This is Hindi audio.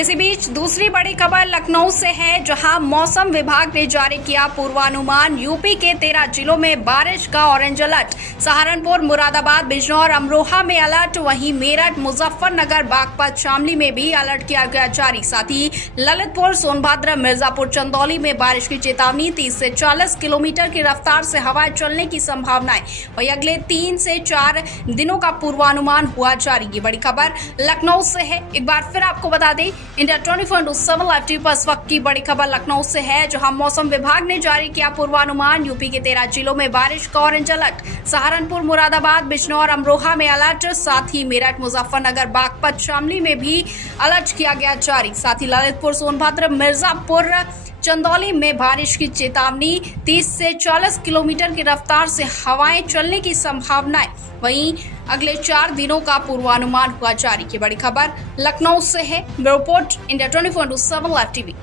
इसी बीच दूसरी बड़ी खबर लखनऊ से है, जहां मौसम विभाग ने जारी किया पूर्वानुमान। यूपी के 13 जिलों में बारिश का ऑरेंज अलर्ट। सहारनपुर, मुरादाबाद, बिजनौर, अमरोहा में अलर्ट। वहीं मेरठ, मुजफ्फरनगर, बागपत, शामली में भी अलर्ट किया गया जारी। साथ ही ललितपुर, सोनभद्र, मिर्जापुर, चंदौली में बारिश की चेतावनी। 30 से 40 किलोमीटर की रफ्तार से हवाएं चलने की संभावनाएं। वहीं अगले 3 से 4 दिनों का पूर्वानुमान हुआ जारी। ये बड़ी खबर लखनऊ से है। एक बार फिर आपको बता दें, इंडिया 24/7 लाइव टीवी पर इस वक्त की बड़ी खबर लखनऊ से है, जहां मौसम विभाग ने जारी किया पूर्वानुमान। यूपी के 13 जिलों में बारिश का ऑरेंज अलर्ट। सहारनपुर, मुरादाबाद, बिजनौर, अमरोहा में अलर्ट। साथ ही मेरठ, मुजफ्फरनगर, बागपत, शामली में भी अलर्ट किया गया जारी। साथ ही ललितपुर, सोनभद्र, मिर्जापुर, चंदौली में बारिश की चेतावनी। 30 से 40 किलोमीटर की रफ्तार से हवाएं चलने की संभावनाएं। वहीं अगले 4 दिनों का पूर्वानुमान हुआ जारी। की बड़ी खबर लखनऊ से है। Bureau report, India 24/7 live TV.